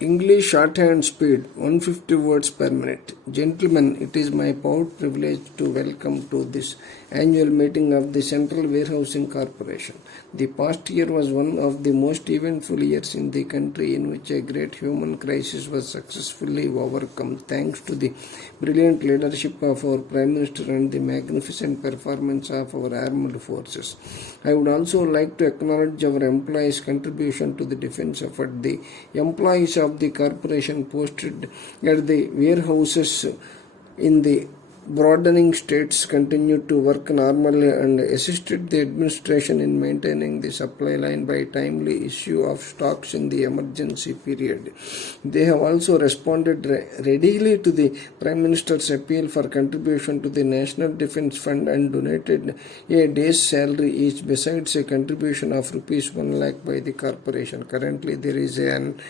English shorthand speed 150 words per minute. Gentlemen, it is my proud privilege to welcome to this annual meeting of the Central Warehousing Corporation. The past year was one of the most eventful years in the country, in which a great human crisis was successfully overcome thanks to the brilliant leadership of our Prime Minister and the magnificent performance of our armed forces. I would also like to acknowledge our employees' contribution to the defense effort. The employees of the corporation posted at the warehouses in the broadening states continued to work normally and assisted the administration in maintaining the supply line by timely issue of stocks in the emergency period. They have also responded readily to the Prime Minister's appeal for contribution to the National Defence Fund and donated a day's salary each, besides a contribution of rupees 1 lakh by the corporation. Currently, there is an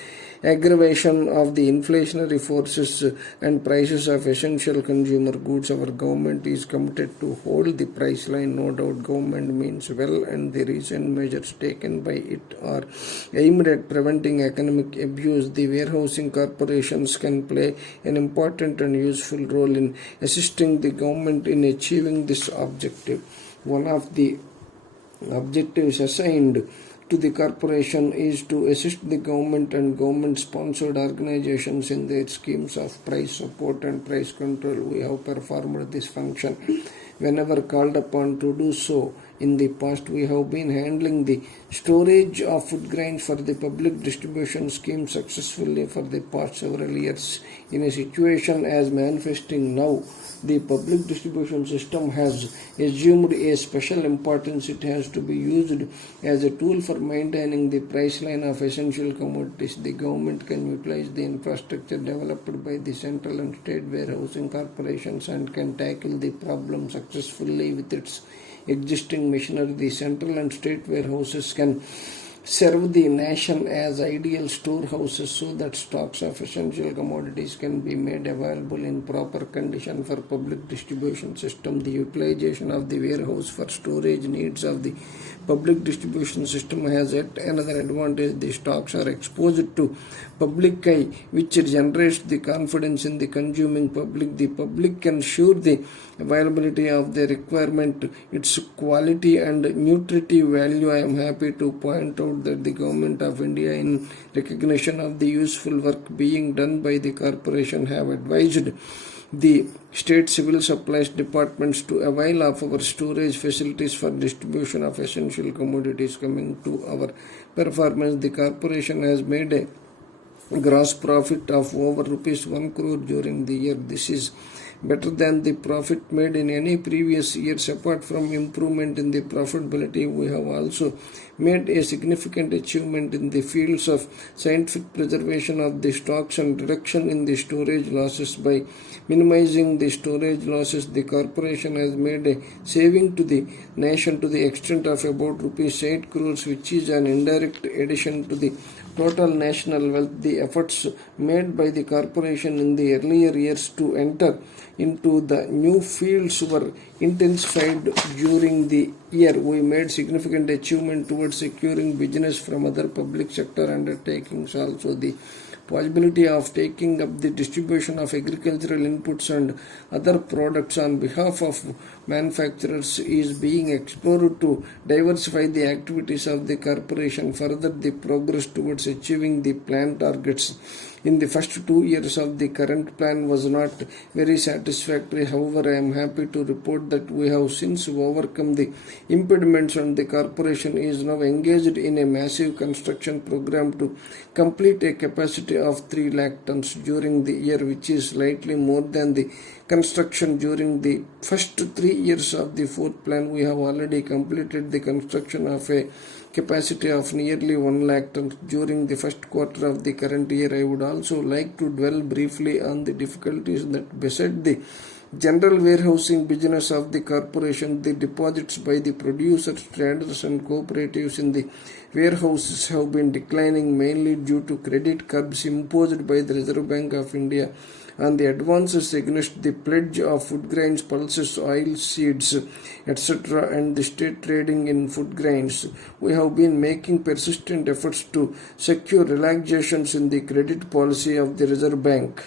aggravation of the inflationary forces and prices of essential consumer goods. Our government is committed to hold the price line. No doubt government means well, and the recent measures taken by it are aimed at preventing economic abuse. The warehousing corporations can play an important and useful role in assisting the government in achieving this objective. One of the objectives assigned to the corporation is to assist the government and government-sponsored organizations in their schemes of price support and price control. We have performed this function whenever called upon to do so. In the past, we have been handling the storage of food grains for the public distribution scheme successfully for the past several years. In a situation as manifesting now, the public distribution system has assumed a special importance. It has to be used as a tool for maintaining the price line of essential commodities. The government can utilize the infrastructure developed by the central and state warehousing corporations and can tackle the problem successfully with its existing machinery. The central and state warehouses can serve the nation as ideal storehouses so that stocks of essential commodities can be made available in proper condition for public distribution system. The utilization of the warehouse for storage needs of the public distribution system has yet another advantage. The stocks are exposed to public eye, which generates the confidence in the consuming public. The public can ensure the availability of the requirement, its quality and nutritive value. I am happy to point out that the Government of India, in recognition of the useful work being done by the corporation, have advised the state civil supplies departments to avail of our storage facilities for distribution of essential commodities. Coming to our performance, the corporation has made a gross profit of over rupees 1 crore during the year. This is better than the profit made in any previous years. Apart from improvement in the profitability, we have also made a significant achievement in the fields of scientific preservation of the stocks and reduction in the storage losses. By minimizing the storage losses, the corporation has made a saving to the nation to the extent of about rupees 8 crores, which is an indirect addition to the total national wealth. The efforts made by the corporation in the earlier years to enter into the new fields were intensified during the year. We made significant achievement towards securing business from other public sector undertakings. Also, the possibility of taking up the distribution of agricultural inputs and other products on behalf of manufacturers is being explored to diversify the activities of the corporation. Further, the progress towards achieving the planned targets in the first 2 years of the current plan was not very satisfactory. However, I am happy to report that we have since overcome the impediments and the corporation is now engaged in a massive construction program to complete a capacity of 3 lakh tons during the year, which is slightly more than the construction during the first 3 years of the fourth plan. We have already completed the construction of a capacity of nearly 1 lakh tons during the first quarter of the current year. I would also like to dwell briefly on the difficulties that beset the general warehousing business of the corporation. The deposits by the producers, traders and cooperatives in the warehouses have been declining mainly due to credit curbs imposed by the Reserve Bank of India on the advances against the pledge of food grains, pulses, oil seeds, etc., and the state trading in food grains, we have been making persistent efforts to secure relaxations in the credit policy of the Reserve Bank.